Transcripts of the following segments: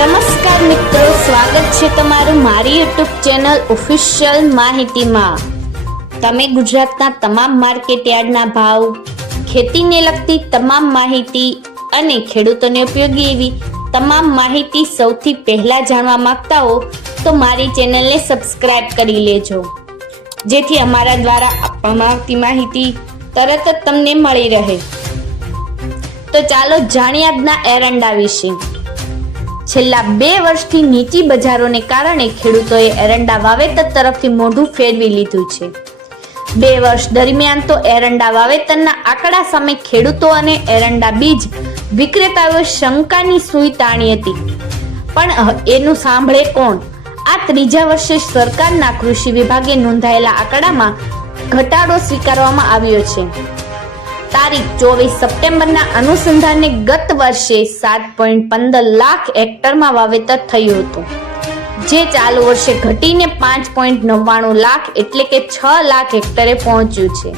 નમસ્કાર મિત્રો, સ્વાગત છે તમારું મારી યુટ્યુબ ચેનલ ઓફિશિયલ માહિતીમાં। તમે ગુજરાતના તમામ માર્કેટયાર્ડના ભાવ, ખેતીને લગતી તમામ માહિતી અને ખેડૂતોને ઉપયોગી એવી તમામ માહિતી સૌથી પહેલા જાણવા માંગતા હો તો મારી ચેનલને સબસ્ક્રાઇબ કરી લેજો, જેથી અમારા દ્વારા આપવામાં આવતી માહિતી તરત જ તમને મળી રહે। તો ચાલો જાણીએ આજના એરંડા વિશે। છેલ્લા 2 વર્ષથી નીચી બજારોને કારણે ખેડૂતોએ એરંડા વાવેતર તરફથી મોઢું ફેરવી લીધું છે। 2 વર્ષ દરમિયાન તો એરંડા વાવેતરના આંકડા સામે ખેડૂતો અને એરંડા બીજ વિક્રેતાઓએ શંકાની સૂઈ તાણી હતી, પણ એનું સાંભળે કોણ? આ 3જા વર્ષે સરકારના કૃષિ વિભાગે નોંધાયેલા આંકડામાં ઘટાડો સ્વીકારવામાં આવ્યો છે। તારીખ 24 સપ્ટેમ્બરના અનુસંધાને ગત વર્ષે 7.15 લાખ હેક્ટરમાં વાવેતર થયું હતું, જે ચાલુ વર્ષે ઘટીને 5.99 લાખ એટલે કે 6 લાખ હેક્ટરે પહોંચ્યું છે।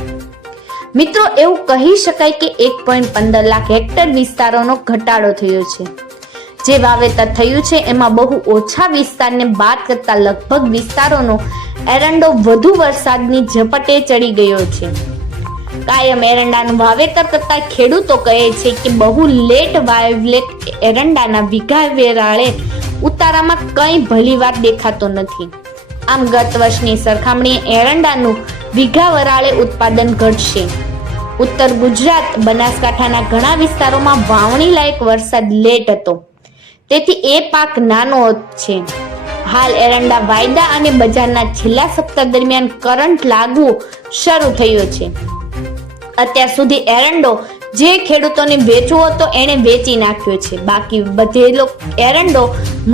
મિત્રો, એવું કહી શકાય કે 1.15 લાખ હેક્ટર વિસ્તારોનો ઘટાડો થયો છે। જે વાવેતર થયું છે એમાં બહુ ઓછા વિસ્તારને બાદ કરતા લગભગ વિસ્તારોનો એરંડો વધુ વરસાદની ઝપટે ચડી ગયો છે। કાયમ એરંડાનું વાવેતર કરતા ખેડૂતો કહે છે કે બહુ લેટ વાવેલેટ એરંડાના વીઘા વેરાળે ઉતારામાં કંઈ ભલી વાત દેખાતો નથી। આમ ગત વર્ષની સરખામણીએ એરંડાનું વીઘા વરાળે ઉત્પાદન ઘટશે। ઉત્તર ગુજરાત, બનાસકાંઠાના ઘણા વિસ્તારોમાં વાવણી લાયક વરસાદ લેટ હતો, તેથી એ પાક નાનો છે। હાલ એરંડા વાયદા અને બજારના છેલ્લા સપ્તાહ દરમિયાન કરંટ લાગવો શરૂ થયો છે। અત્યાર સુધી એરંડો જે ખેડૂતોને વેચવો હતો એણે વેચી નાખ્યો છે, બાકી બધેલો એરંડો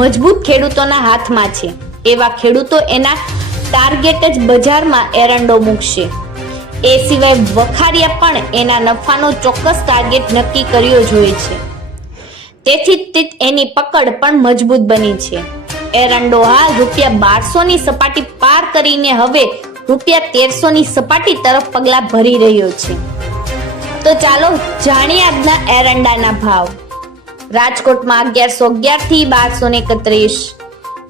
મજબૂત ખેડૂતોના હાથમાં છે। એવા ખેડૂતો એના ટાર્ગેટ જ બજારમાં એરંડો મૂકશે। એ સિવાય વખારિયા પણ એના નફાનો ચોક્કસ ટાર્ગેટ નક્કી કર્યો જ હોય છે, તેથી એની પકડ પણ મજબૂત બની છે। એરંડો હાલ ₹1200 ની સપાટી પાર કરીને હવે ₹1300 ની સપાટી તરફ પગલા ભરી રહ્યો છે। તો ચાલો જાણીએ આજના એરંડાના ભાવ। રાજકોટમાં 1111 થી 1231,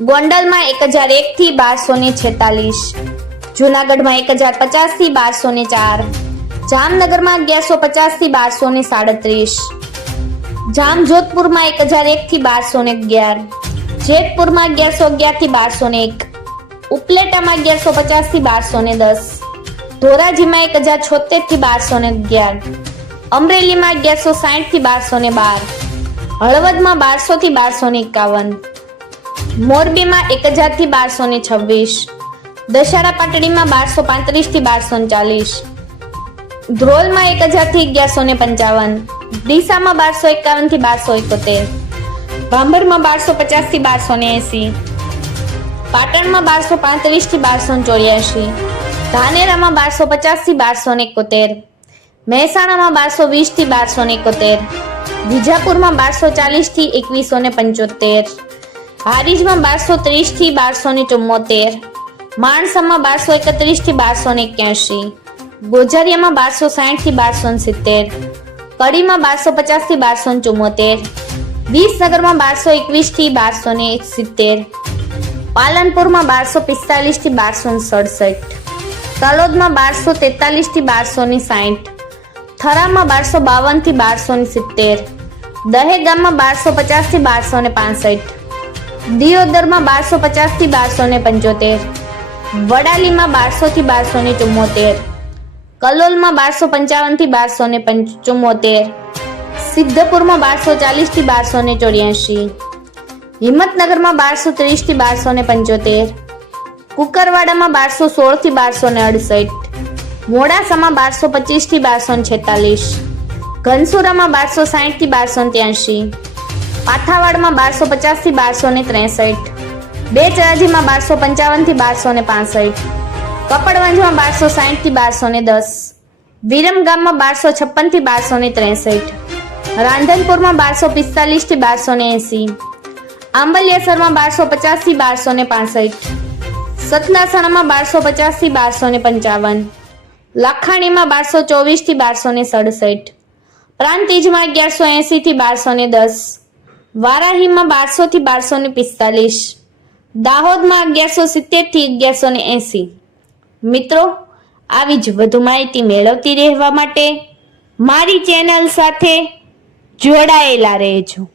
ગોંડલમાં 1001 થી 1246, જૂનાગઢમાં 1050 થી 1204, જામનગરમાં 1150 થી 1237, જામજોધપુરમાં 1001 થી 1211, જેતપુરમાં 1111 થી 1201, ઉપલેટામાં 1150 થી 1210, ધોરાજીમાં 1076 થી 1211, અમરેલીમાં 1160 થી 1212, હળવદમાં 1200 થી 1251, મોરબીમાં 1000 થી 1226, દશેરા પાટડીમાં 1235 થી 1240, ધ્રોલમાં 1000 થી 1155, ડીસામાં 1251 થી 1271, ભાંભરમાં 1250 થી 1280, પાટણમાં 1235 થી 1284, ધાનેરામાં 1250 થી 1271, મહેસાણામાં 1220 થી 1271, વિજાપુરમાં 1240 થી 2175, હારીજમાં 1230 થી 1274, માણસામાં 1231 થી 1281, ગોઝારિયામાં 1260 થી 1270, કડીમાં 1250 થી 1274, વિસનગરમાં 1221 થી 1270, પાલનપુરમાં 1245 થી 1267, તલોદમાં 1243 થી 1260, થરામાં 1252 થી 1270, દહેગામમાં 1250 થી 1265, દિયોદરમાં 1250 થી 1275, વડાલીમાં 1200 થી 1274, કલોલમાં 1255 થી 1275, સિદ્ધપુરમાં 1240 થી 1284, હિંમતનગરમાં 1230 થી 1275, કુકરવાડામાં 1216 થી 1268, મોડાસામાં 1225 થી 1246, ઘનસુરામાં 1260 થી 1283, પાથાવાડમાં 1250 થી 1263, બેચરાજીમાં 1255 થી 1265, કપડવંજમાં 1260 થી 1210, વિરમગામમાં 1256 થી 1263, રાંધનપુરમાં 1245 થી 1280, આંબલિયાસરમાં 1250 થી 1265, સતનાસણામાં 1250 થી 1255, લાખાણીમાં 1224 થી 1267, પ્રાંતિજમાં 1180 થી 1210, વારાહીમાં 1200 થી 1245, દાહોદમાં 1170 થી 1180. મિત્રો, આવી જ વધુ માહિતી મેળવતી રહેવા માટે મારી ચેનલ સાથે જોડાયેલા રહેજો.